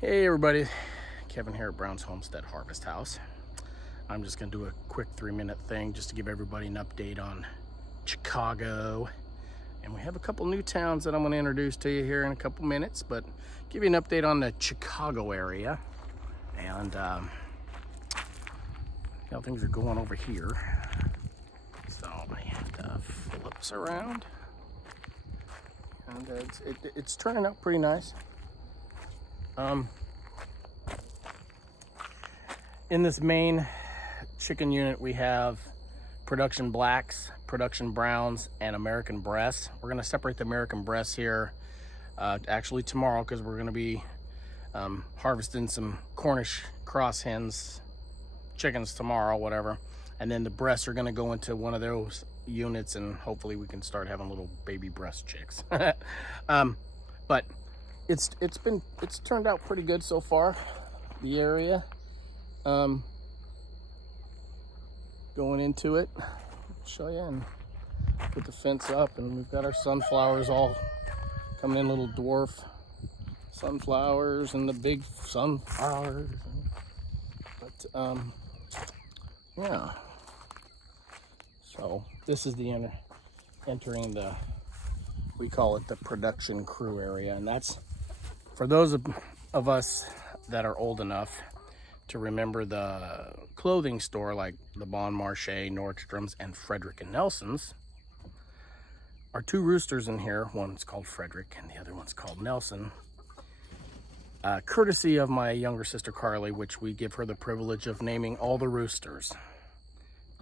Hey everybody, Kevin here at Brown's Homestead Harvest House. I'm just gonna do a quick 3-minute thing just to give everybody an update on Chickago. And we have a couple new towns that I'm gonna introduce to you here in a couple minutes, but give you an update on the Chickago area and how things are going over here. So I have to flip this around. And it's turning out pretty nice. In this main chicken unit, we have production blacks, production browns, and American breasts. We're going to separate the American breasts here actually tomorrow, because we're going to be harvesting some Cornish cross hens, chickens tomorrow, whatever. And then the breasts are going to go into one of those units, and hopefully we can start having little baby breast chicks. But it's turned out pretty good so far, the area. Going into it, show you, and put the fence up, and we've got our sunflowers all coming in, little dwarf sunflowers and the big sunflowers. But yeah, so this is the entering the, we call it the production crew area, and that's for those of us that are old enough to remember the clothing store like the Bon Marché, Nordstrom's, and Frederick and Nelson's. Our two roosters in here, one's called Frederick and the other one's called Nelson, courtesy of my younger sister Carly, which we give her the privilege of naming all the roosters.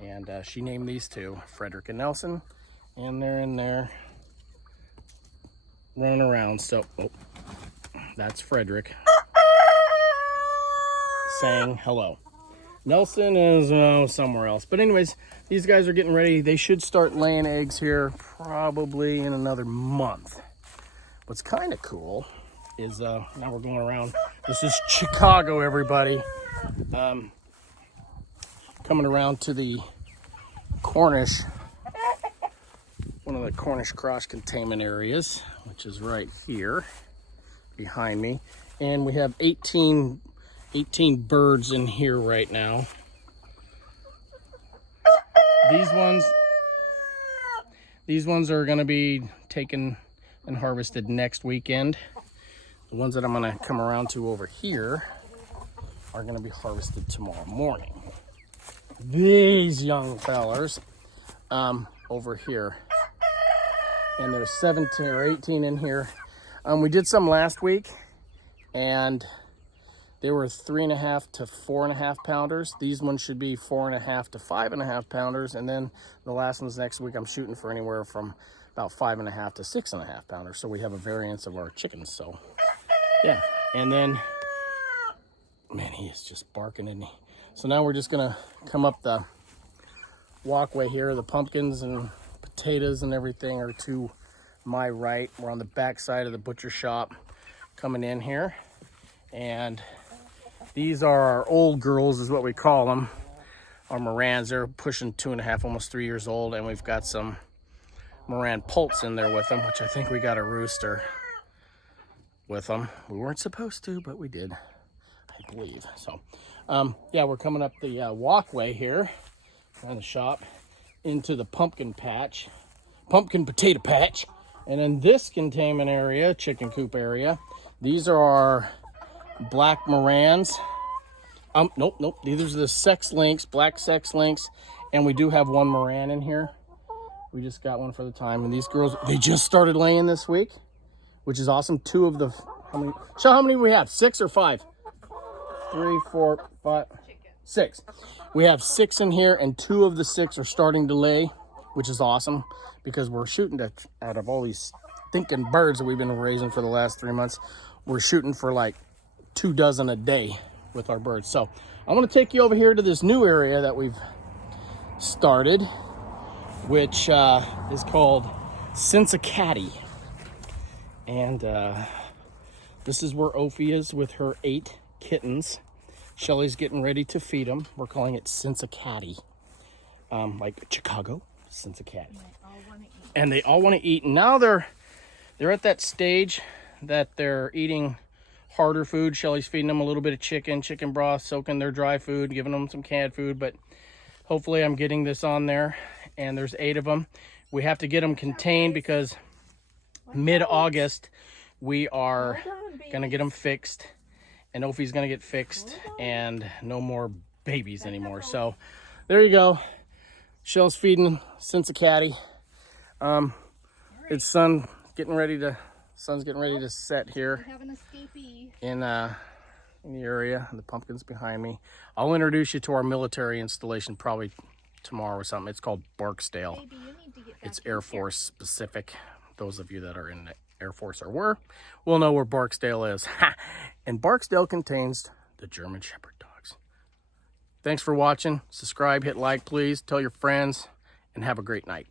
And she named these two, Frederick and Nelson, and they're in there running around. So, oh, that's Frederick saying hello. Nelson is somewhere else. But anyways, these guys are getting ready. They should start laying eggs here probably in another month. What's kind of cool is now we're going around. This is Chickago, everybody. Coming around to the Cornish, one of the Cornish cross containment areas, which is right here behind me. And we have 18 birds in here right now. These ones are going to be taken and harvested next weekend. The ones that I'm going to come around to over here are going to be harvested tomorrow morning. These young fellers over here, and there's 17 or 18 in here. We did some last week, and they were 3.5 to 4.5 pounders. These ones should be 4.5 to 5.5 pounders. And then the last ones next week, I'm shooting for anywhere from about 5.5 to 6.5 pounders. So we have a variance of our chickens. So yeah. And then, man, he is just barking, isn't he? So now we're just gonna come up the walkway here. The pumpkins and potatoes and everything are to my right. We're on the back side of the butcher shop coming in here. And these are our old girls, is what we call them. Our Morans, they're pushing 2.5, almost 3 years old. And we've got some Moran Poults in there with them, which I think we got a rooster with them. We weren't supposed to, but we did, I believe. So, yeah, we're coming up the walkway here around the shop into the pumpkin potato patch. And in this containment area, chicken coop area, these are our black Morans. Nope. These are the sex links, black sex links. And we do have one Moran in here. We just got one for the time. And these girls, they just started laying this week, which is awesome. Two of the, how many we have? 6 or 5? 3, 4, 5, 6. We have 6 in here, and 2 of the 6 are starting to lay, which is awesome, because we're shooting out of all these stinking birds that we've been raising for the last 3 months. We're shooting for like 2 dozen a day with our birds. So I'm going to take you over here to this new area that we've started, which is called Cinncicatty. And this is where Ophi is with her 8 kittens. Shelly's getting ready to feed them. We're calling it Cinncicatty. Like Chickago, Cinncicatty. And they all want to eat. And now they're at that stage that they're eating harder food. Shelly's feeding them a little bit of chicken broth, soaking their dry food, giving them some canned food, but hopefully I'm getting this on there. And there's 8 of them. We have to get them contained because mid-August we are gonna get them fixed, and Ophi's gonna get fixed, and no more babies anymore. So there you go. Shell's feeding Cinncicatty. It's sun's getting ready to set here in the area. The pumpkin's behind me. I'll introduce you to our military installation probably tomorrow or something. It's called Barksdale. It's Air Force specific. Those of you that are in the Air Force or will know where Barksdale is. And Barksdale contains the German Shepherd dogs. Thanks for watching. Subscribe, hit like, please. Tell your friends, and have a great night.